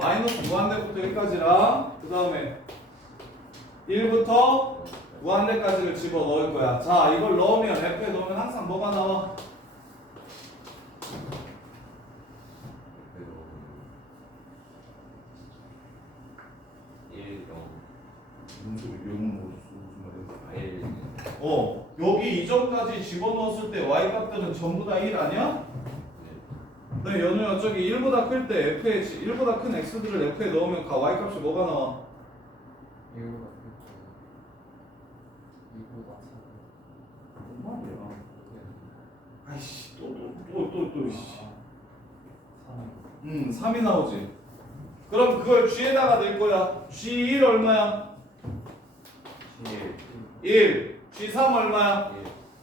마이너스 무한대부터 1까지랑 그 다음에 1부터 무한대까지를 집어 넣을 거야. 자, 이걸 넣으면 F에 넣으면 항상 뭐가 나와? 여기 이점까지 집어넣었을 때 y값들은 전부 다 1 아니야? 네, 연우야 저기 1보다 클 때 F에 1보다 큰 x들을 F에 넣으면 y값이 뭐가 나와? 1보다 크고 2보다 작고 뭔 말이야? 아이씨 또 3이 나오지. 그럼 그걸 G에다가 넣을 거야. G1 얼마야? 1. G3 얼마야?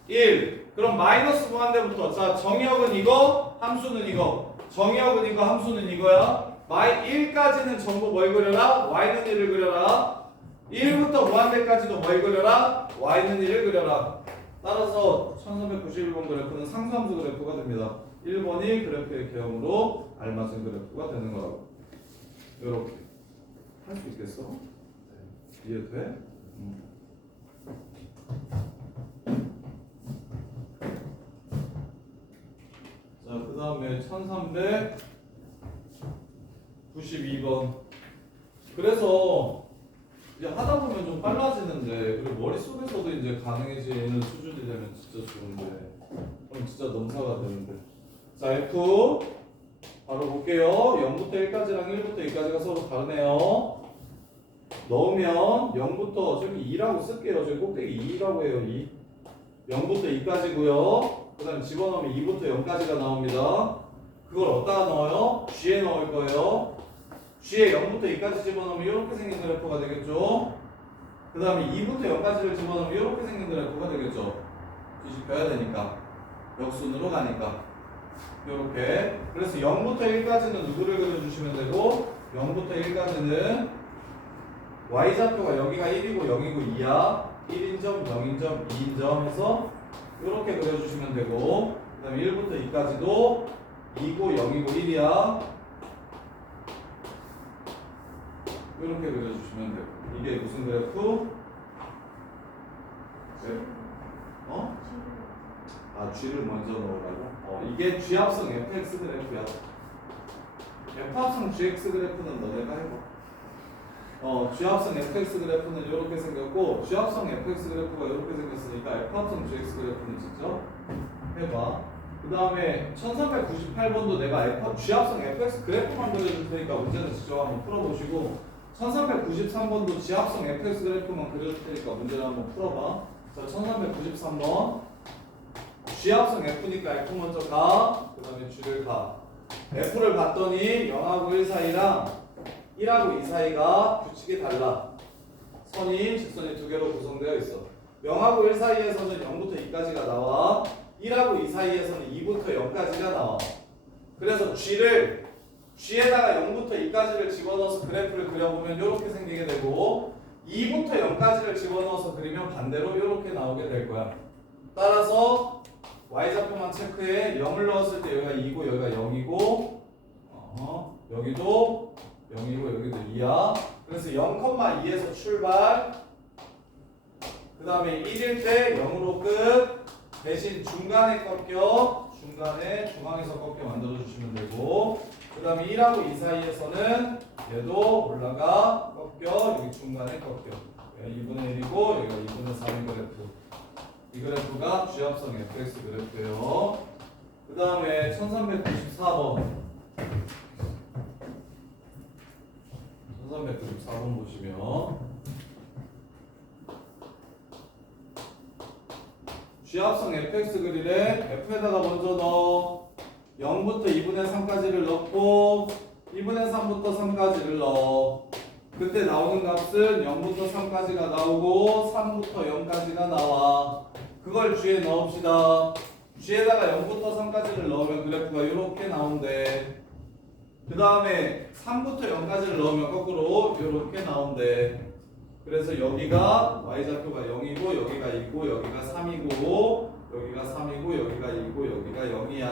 1. 그럼 마이너스 무한대부터 자 정의역은 이거, 함수는 이거. 정의역은 이거, 함수는 이거야. 1까지는 전부 뭘 그려라? y는 1을 그려라. 1부터 무한대까지도 뭘 그려라? y는 1을 그려라. 따라서 1391번 그래프는 상수함수 그래프가 됩니다. 1번이 그래프의 개형으로 알맞은 그래프가 되는 거라고. 이렇게 할 수 있겠어? 이해돼? 자, 그 다음에 1392번. 그래서 이제 하다 보면 좀 빨라지는데, 그리고 머릿속에서도 이제 가능해지는 수준이 되면 진짜 좋은데, 그럼 진짜 넘사가 되는데. 자, F 바로 볼게요. 0부터 1까지랑 1부터 2까지가 서로 다르네요. 넣으면 0부터 저기 2라고 쓸게요. 저기 꼭대기 2라고 해요. 2. 0부터 2까지고요. 그 다음에 집어넣으면 2부터 0까지가 나옵니다. 그걸 어디다가 넣어요? G에 넣을 거예요. G에 0부터 2까지 집어넣으면 이렇게 생긴 그래프가 되겠죠. 그 다음에 2부터 0까지를 집어넣으면 이렇게 생긴 그래프가 되겠죠. 뒤집혀야 되니까. 역순으로 가니까. 이렇게. 그래서 0부터 1까지는 누구를 그려주시면 되고 0부터 1까지는 y좌표가 여기가 1이고 0이고 2야. 1인점, 0인점, 2인점 해서 이렇게 그려주시면 되고 그 다음에 1부터 2까지도 2고 0이고 1이야. 이렇게 그려주시면 되고 이게 무슨 그래프? G를 먼저 넣으라고? 이게 G합성 fx 그래프야. f합성 gx 그래프는 너네가 해봐. G합성 fx 그래프는 이렇게 생겼고 G합성 fx 그래프가 이렇게 생겼으니까 f합성 gx 그래프는 직접 해봐. 그 다음에 1398번도 내가 G합성 fx 그래프만 그려줄 테니까 문제는 직접 한번 풀어보시고 1393번도 G합성 fx 그래프만 그려줄 테니까 문제를 한번 풀어봐. 자, 1393번 G합성 F니까 F 먼저 가. 그 다음에 G를 가. F를 봤더니 0하고 1 사이랑 1하고 2 사이가 규칙이 달라. 선이 직선이 두 개로 구성되어 있어. 0하고 1 사이에서는 0부터 2까지가 나와. 1하고 2 사이에서는 2부터 0까지가 나와. 그래서 G에다가 0부터 2까지를 집어넣어서 그래프를 그려보면 이렇게 생기게 되고 2부터 0까지를 집어넣어서 그리면 반대로 이렇게 나오게 될 거야. 따라서 y좌표만 체크해. 0을 넣었을 때 여기가 2고 여기가 0이고 여기도 0이고 여기도 2야. 그래서 0,2에서 출발. 그 다음에 1일 때 0으로 끝. 대신 중간에 꺾여. 중앙에서 꺾여 만들어주시면 되고 그 다음에 1하고 2 사이에서는 얘도 올라가 꺾여. 여기 중간에 꺾여. 2분의 1이고 여기가 2분의 3의 그래프. 이 그래프가 G합성 fx 그래프예요. 그 다음에 1394번 1394번 보시면 G합성 fx 그릴에 f에다가 먼저 넣어 0부터 2분의 3까지를 넣고 2분의 3부터 3까지를 넣어 그때 나오는 값은 0부터 3까지가 나오고 3부터 0까지가 나와. 그걸 G에 넣읍시다. G에다가 0부터 3까지를 넣으면 그래프가 이렇게 나온대. 그 다음에 3부터 0까지를 넣으면 거꾸로 이렇게 나온대. 그래서 여기가 y좌표가 0이고 여기가 2고 여기가 3이고 여기가 3이고 여기가 2고 여기가 0이야.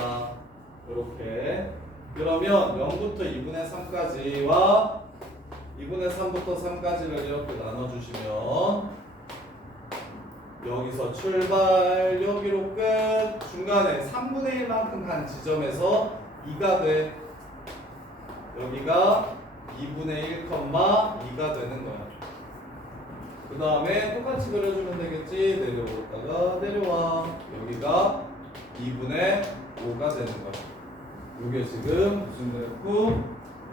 이렇게. 그러면 0부터 2분의 3까지와 2분의 3부터 3까지를 이렇게 나눠주시면 여기서 출발 여기로 끝. 중간에 3분의 1만큼 간 지점에서 2가 돼. 여기가 2분의 1,2가 되는 거야. 그 다음에 똑같이 그려주면 되겠지. 내려오다가 내려와. 여기가 2분의 5가 되는 거야. 이게 지금 무슨 그래프?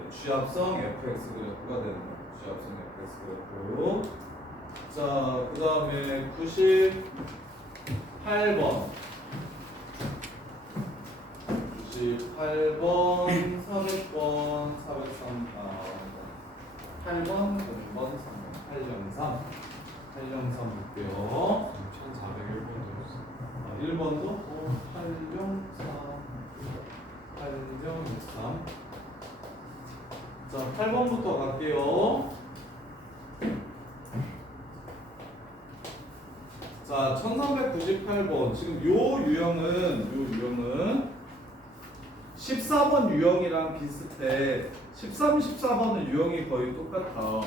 취합성 fx 그래프가 되는 거야. 취합성 fx 그래프. 자, 그 다음에 98번 98번 400번 403 8번 0번 3번 803 803 볼게요. 1401번 들었어. 1번도 803 803 자, 8번부터 갈게요. 자, 1398번. 지금 요 유형은 14번 유형이랑 비슷해. 13, 14번은 유형이 거의 똑같아.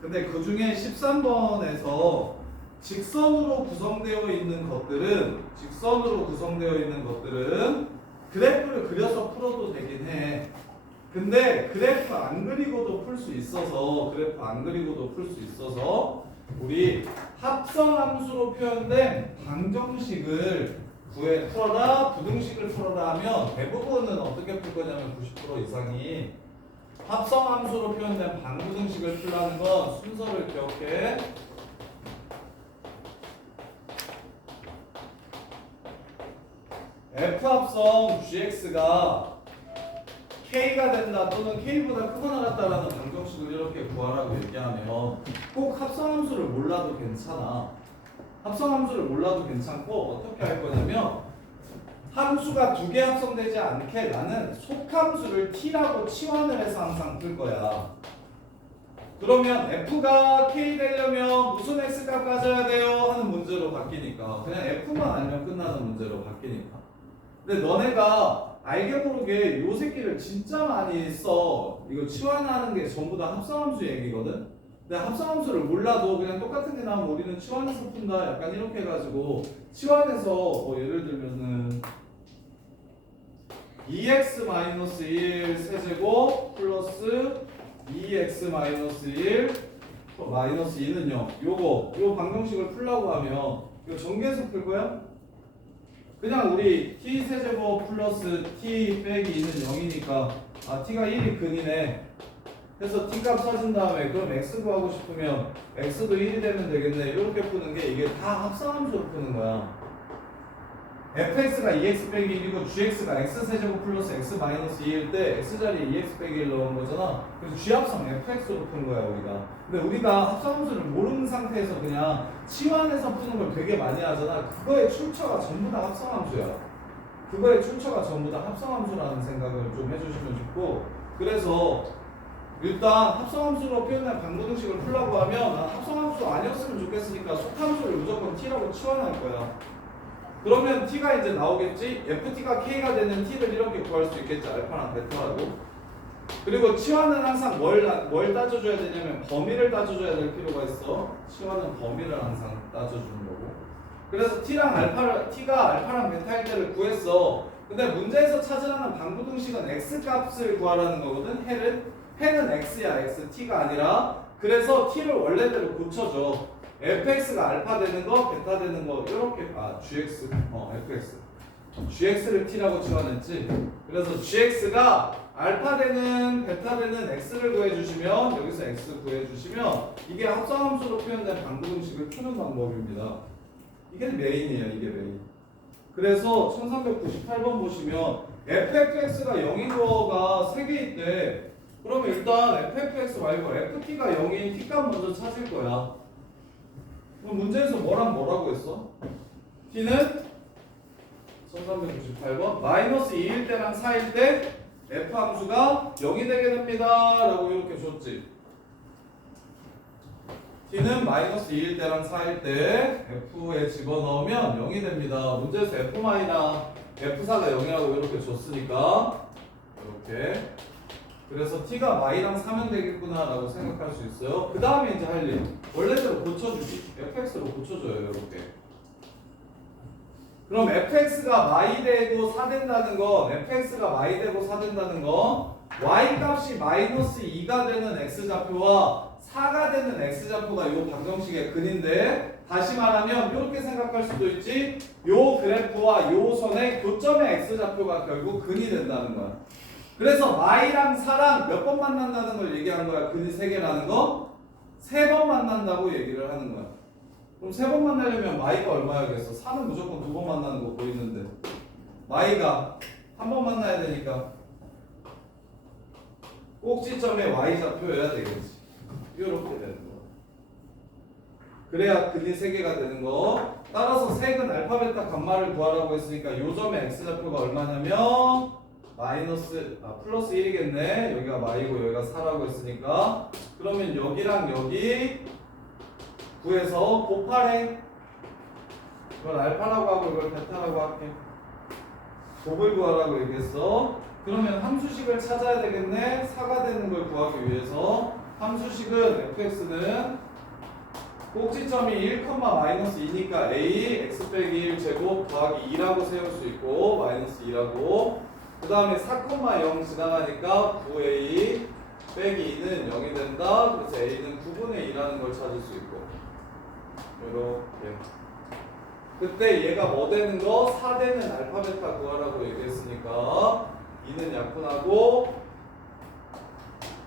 근데 그 중에 13번에서 직선으로 구성되어 있는 것들은 그래프를 그려서 풀어도 되긴 해. 근데 그래프 안 그리고도 풀 수 있어서 우리 합성함수로 표현된 방정식을 풀어라, 부등식을 풀어라 하면 대부분은 어떻게 풀 거냐면 90% 이상이 합성함수로 표현된 방부등식을 풀라는 건 순서를 기억해. F합성 gx가 k가 된다 또는 k보다 크거나 같다라는 방정식을 이렇게 구하라고 얘기하면 꼭 합성함수를 몰라도 괜찮아. 합성함수를 몰라도 괜찮고 어떻게 할 거냐면 함수가 두 개 합성되지 않게 나는 속함수를 t라고 치환을 해서 항상 풀 거야. 그러면 f가 k 되려면 무슨 x 값 가져야 돼요? 하는 문제로 바뀌니까 그냥 f만 알면 끝나는 문제로 바뀌니까. 근데 너네가 알게 모르게 요 새끼를 진짜 많이 써. 이거 치환하는 게 전부 다 합성함수 얘기거든. 근데 합성함수를 몰라도 그냥 똑같은 게 나오면 우리는 치환해서 푼다. 약간 이렇게 해가지고 치환해서 예를 들면은 2x-1 세제곱 플러스 2x-1 마이너스 2는요. 요 방정식을 풀라고 하면 이거 전개해서 풀 거야? 그냥 우리 t 세제곱 플러스 t 빼기 2는 0이니까 t가 1이 근이네. 그래서 t 값 찾은 다음에 그럼 x 구하고 싶으면 x도 1이 되면 되겠네. 이렇게 푸는 게 이게 다 합성함수로 푸는 거야. fx가 2x 빼기 1이고 gx가 x 세제곱 플러스 x 마이너스 2일 때 x 자리에 2x 빼기 1 넣은 거잖아. 그래서 g합성 fx로 푸는 거야 우리가. 근데 우리가 합성함수를 모르는 상태에서 그냥 치환해서 푸는 걸 되게 많이 하잖아. 그거의 출처가 전부 다 합성함수야. 그거의 출처가 전부 다 합성함수라는 생각을 좀 해주시면 좋고, 그래서 일단 합성함수로 표현한 방부등식을 풀라고 하면 난 합성함수 아니었으면 좋겠으니까 속함수를 무조건 t라고 치환할 거야. 그러면 t가 이제 나오겠지? ft가 k가 되는 t를 이렇게 구할 수 있겠지. 알파랑 베타라고. 그리고 치환은 항상 뭘 따져줘야 되냐면 범위를 따져줘야 될 필요가 있어. 치환은 범위를 항상 따져주는 거고. 그래서 t가 알파랑 베타일 때를 구했어. 근데 문제에서 찾으라는 방부등식은 x 값을 구하라는 거거든. 해는 x야. x t가 아니라. 그래서 t를 원래대로 고쳐줘. fx가 알파 되는 거, 베타 되는 거 이렇게 gx, fx, gx를 t라고 치환했지. 그래서 gx가 알파 되는, 베타 되는 x를 구해주시면 여기서 x 구해주시면 이게 합성함수로 표현된 방부등식을 푸는 방법입니다. 이게 메인이에요. 이게 메인. 그래서 1398번 보시면 fx가 0인 거가 3개 있대. 그럼 일단 fx 말고 ft가 0인 t값 먼저 찾을 거야. 그럼 문제에서 뭐라고 했어? t는 1398번 마이너스 2일 때랑 4일 때 f 함수가 0이 되게 됩니다 라고 이렇게 줬지. t는 마이너스 2일 때랑 4일 때 f에 집어넣으면 0이 됩니다. 문제에서 f마이나 f4가 0이라고 이렇게 줬으니까 이렇게. 그래서 t가 마이랑 3면 되겠구나 라고 생각할 수 있어요. 그 다음에 이제 할 일 원래대로 고쳐주기. fx로 고쳐줘요. 이렇게. 그럼 fx가 마이 되고 4 된다는 건 fx가 마이 되고 4 된다는 건 y 값이 마이너스 2가 되는 x좌표와 4가 되는 x좌표가 요 방정식의 근인데, 다시 말하면 이렇게 생각할 수도 있지. 요 그래프와 요 선의 교점의 x좌표가 결국 근이 된다는 거야. 그래서 마이랑 4랑 몇 번 만난다는 걸 얘기한 거야. 근이 3개라는 거 3번 만난다고 얘기를 하는 거야. 그럼 3번 만나려면 마이가 얼마야겠어? 4는 무조건 2번 만나는 거 보이는데 마이가 한 번 만나야 되니까 꼭지점의 y좌표여야 되겠지. 이렇게 되는 거. 그래야 근이 3개가 되는 거. 따라서 색은 알파 베타 감마를 구하라고 했으니까 요 점의 x좌표가 얼마냐면 플러스 1이겠네. 여기가 마이고 여기가 4라고 했으니까 그러면 여기랑 여기 구해서 곱하래. 이걸 알파라고 하고 이걸 베타라고 할게. 곱을 구하라고 얘기했어. 그러면 함수식을 찾아야 되겠네. 4가 되는 걸 구하기 위해서 함수식은 fx는 꼭지점이 1,-2니까 a x 빼기 1 제곱 더하기 2라고 세울 수 있고 마이너스 2라고. 그 다음에 4,0 지나가니까 9a 빼기 2는 0이 된다. 그래서 a는 9분의 2라는 걸 찾을 수 있고 이렇게. 그때 얘가 뭐 되는 거? 4 되는 알파 베타 구하라고 얘기했으니까 2는 약분하고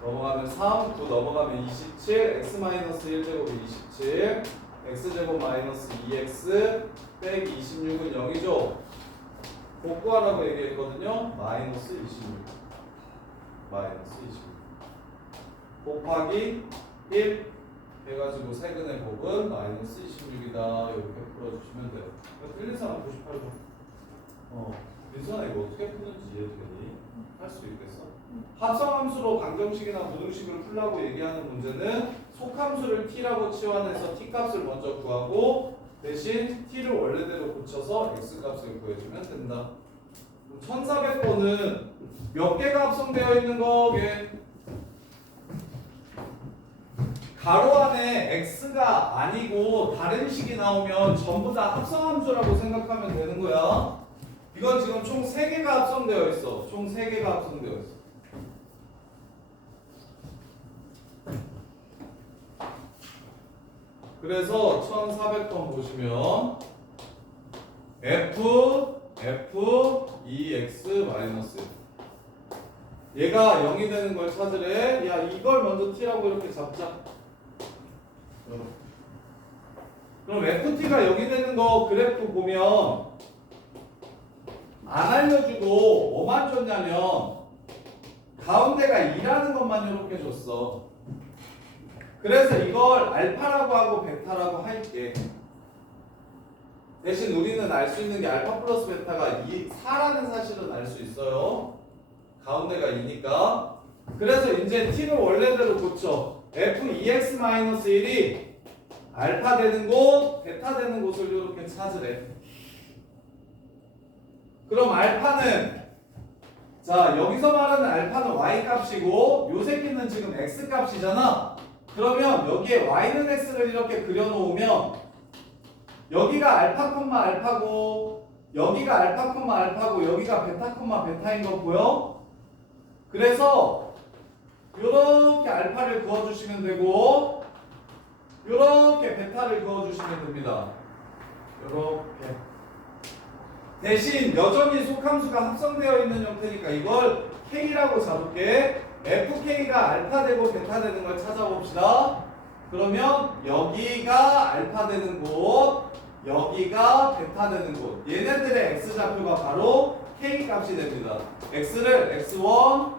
넘어가면 3, 9 넘어가면 27, x-1제곱이 27, x제곱 마이너스 2x 빼기 26은 0이죠. 곱구하라고 얘기했거든요. 마이너스 26 곱하기 1 해가지고 세근의 곱은 마이너스 26이다. 이렇게 풀어주시면 돼요. 틀린 사람 98번. 민선아 이거 어떻게 푸는지 이해되니? 할 수 있겠어? 합성함수로 방정식이나 부등식을 풀라고 얘기하는 문제는 속함수를 t라고 치환해서 t 값을 먼저 구하고 대신 t를 원래대로 고쳐서 x 값을 구해주면 된다. 1400번은 몇 개가 합성되어 있는 거게? 가로 안에 x가 아니고 다른 식이 나오면 전부 다 합성함수라고 생각하면 되는 거야. 이건 지금 총 3개가 합성되어 있어. 총 3개가 합성되어 있어. 그래서 1400번 보시면 f(2x) 마이너스 얘가 0이 되는 걸 찾으래. 야 이걸 먼저 t라고 이렇게 잡자. 그럼 ft가 0이 되는 거 그래프 보면 안 알려주고 뭐만 줬냐면 가운데가 2라는 것만 이렇게 줬어. 그래서 이걸 알파라고 하고 베타라고 할게. 대신 우리는 알 수 있는 게 알파 플러스 베타가 4라는 사실은 알 수 있어요. 가운데가 2니까. 그래서 이제 t를 원래대로 고쳐. f2x-1이 알파 되는 곳, 베타 되는 곳을 이렇게 찾으래. 그럼 알파는 자 여기서 말하는 알파는 y 값이고 요 새끼는 지금 x 값이잖아. 그러면 여기에 y는 x를 이렇게 그려놓으면 여기가 알파, 알파고 여기가 알파, 알파고 여기가 베타, 베타인 거 보여? 그래서 요렇게 알파를 그어주시면 되고 요렇게 베타를 그어주시면 됩니다. 요렇게. 대신 여전히 속함수가 합성되어 있는 형태니까 이걸 K라고 잡을게. FK가 알파 되고 베타 되는 걸 찾아봅시다. 그러면 여기가 알파 되는 곳, 여기가 베타 되는 곳. 얘네들의 x좌표가 바로 K 값이 됩니다. x를 x1,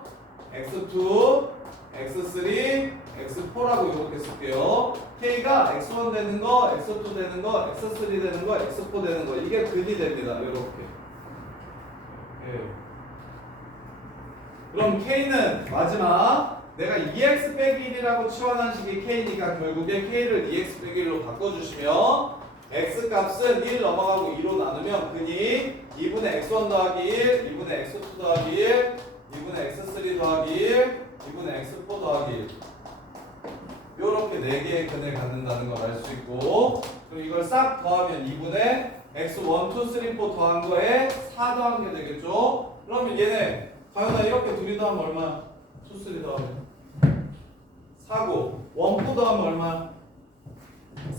x2, x3, x4라고 이렇게 쓸게요. k가 x1 되는 거, x2 되는 거, x3 되는 거, x4 되는 거 이게 근이 됩니다. 이렇게. 그럼 k는 마지막 내가 2x 빼기 1이라고 치환한 식이 k니까 결국에 k를 2x 빼기 1로 바꿔주시면 x 값은 1 넘어가고 2로 나누면 근이 2분의 x1 더하기 1, 2분의 x2 더하기 1, 2분의 x3 더하기 1, 2분의 x4 더하기 1 요렇게 4개의 근을 갖는다는 걸 알 수 있고 그럼 이걸 싹 더하면 2분의 x1, 2, 3, 4 더한 거에 4 더한 게 되겠죠? 그러면 얘네 과연아 이렇게 둘이 더하면 얼마? 2, 3 더하면 4고 1, 4 더하면 얼마?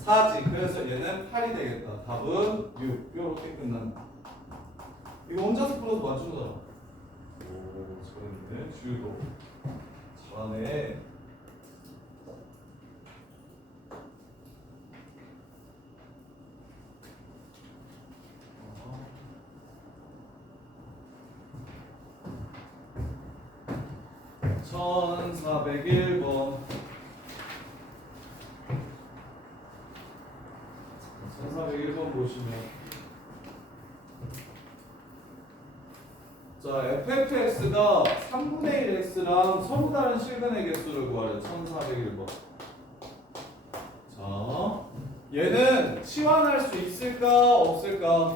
4지. 그래서 얘는 8이 되겠다. 답은 6. 요렇게 끝난다. 이거 혼자서 풀어도 맞춘 거잖아. 오, 잘했네. 주유도. 잘하네. 어. 1401번 1401번 보시면 자 ffx가 3분의 1x랑 서로 다른 실근의 개수를 구하래요. 1401번 자 얘는 치환할 수 있을까 없을까?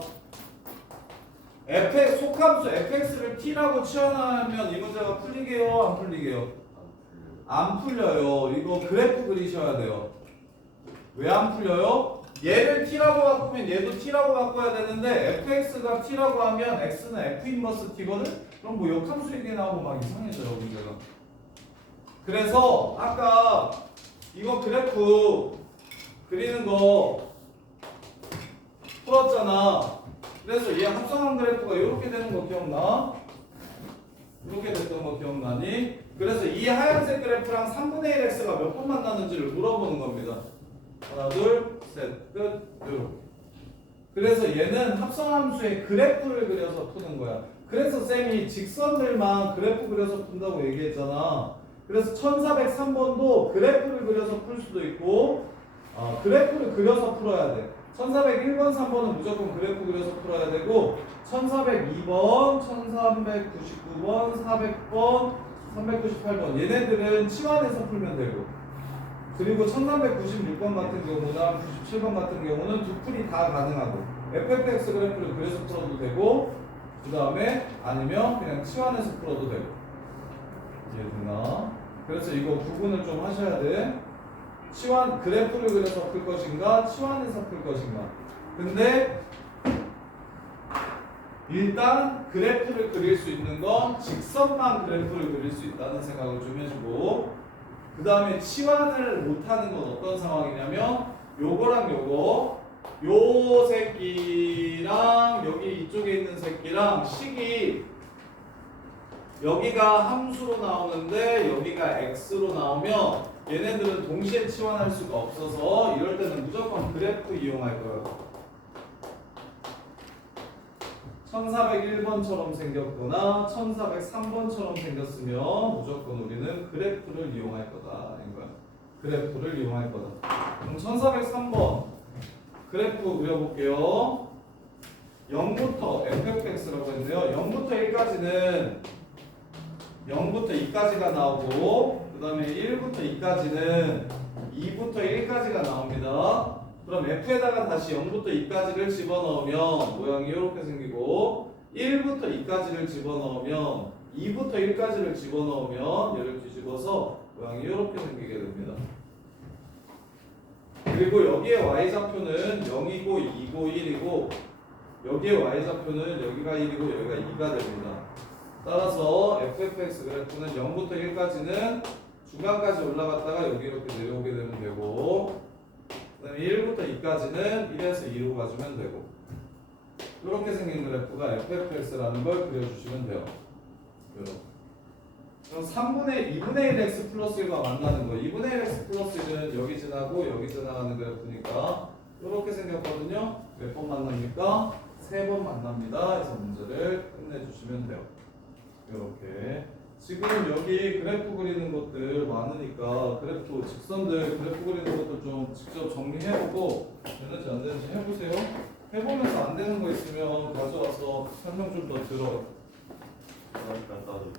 fx 속함수 fx를 t라고 치환하면 이 문제가 풀리게요 안 풀리게요? 안 풀려요. 이거 그래프 그리셔야 돼요. 왜 안 풀려요? 얘를 t라고 바꾸면 얘도 t라고 바꿔야 되는데 fx가 t라고 하면 x는 f 인버스 t거든? 그럼 뭐 역함수 얘기 나오고 막 이상해져요 문제가. 그래서 아까 이거 그래프 그리는 거 풀었잖아. 그래서 얘 합성한 그래프가 이렇게 되는 거 기억나? 이렇게 됐던 거 기억나니? 그래서 이 하얀색 그래프랑 3분의 1x가 몇 번 만나는지를 물어보는 겁니다. 하나, 둘, 셋, 끝, 요렇게. 그래서 얘는 합성함수의 그래프를 그려서 푸는 거야. 그래서 쌤이 직선들만 그래프 그려서 푼다고 얘기했잖아. 그래서 1403번도 그래프를 그려서 풀 수도 있고 그래프를 그려서 풀어야 돼. 1401번, 3번은 무조건 그래프 그려서 풀어야 되고 1402번, 1399번, 400번, 398번 얘네들은 치환해서 풀면 되고 그리고 1396번 같은 경우나 97번 같은 경우는 두 풀이 다 가능하고 ffx 그래프를 그려서 풀어도 되고 그 다음에 아니면 그냥 치환해서 풀어도 되고 이해되나? 그래서 이거 구분을 좀 하셔야 돼. 치환 그래프를 그려서 풀 것인가 치환해서 풀 것인가. 근데 일단 그래프를 그릴 수 있는 건 직선만 그래프를 그릴 수 있다는 생각을 좀 해주고 그 다음에 치환을 못하는 건 어떤 상황이냐면 요거랑 요거 요 새끼랑 여기 이쪽에 있는 새끼랑 식이 여기가 함수로 나오는데 여기가 x로 나오면 얘네들은 동시에 치환할 수가 없어서 이럴 때는 무조건 그래프 이용할 거예요. 1401번처럼 생겼거나 1403번처럼 생겼으면 무조건 우리는 그래프를 이용할 거다. 이거야. 그래프를 이용할 거다. 그럼 1403번 그래프 그려볼게요. 0부터 ffx라고 했는데요. 0부터 1까지는 0부터 2까지가 나오고 그 다음에 1부터 2까지는 2부터 1까지가 나옵니다. 그럼 f에다가 다시 0부터 2까지를 집어넣으면 모양이 이렇게 생기고 1부터 2까지를 집어넣으면 2부터 1까지를 집어넣으면 얘를 뒤집어서 모양이 이렇게 생기게 됩니다. 그리고 여기에 y좌표는 0이고 2고 1이고 여기에 y좌표는 여기가 1이고 여기가 2가 됩니다. 따라서 ffx 그래프는 0부터 1까지는 중간까지 올라갔다가 여기 이렇게 내려오게 되면 되고 그 다음에 1부터 2까지는 1에서 2로 가주면 되고 이렇게 생긴 그래프가 ffx라는 걸 그려주시면 돼요. 이렇게. 그럼 2분의 1x 플러스 1과 만나는 거 2분의 1x 플러스 1은 여기 지나고 여기 지나가는 그래프니까 이렇게 생겼거든요. 몇 번 만납니까? 3번 만납니다. 해서 문제를 끝내주시면 돼요. 이렇게 지금 여기 그래프 그리는 것들 많으니까 그래프 직선들 그래프 그리는 것도 좀 직접 정리해보고 되는지 안 되는지 해보세요. 해보면서 안 되는 거 있으면 가져와서 설명 좀 더 들어요. 나도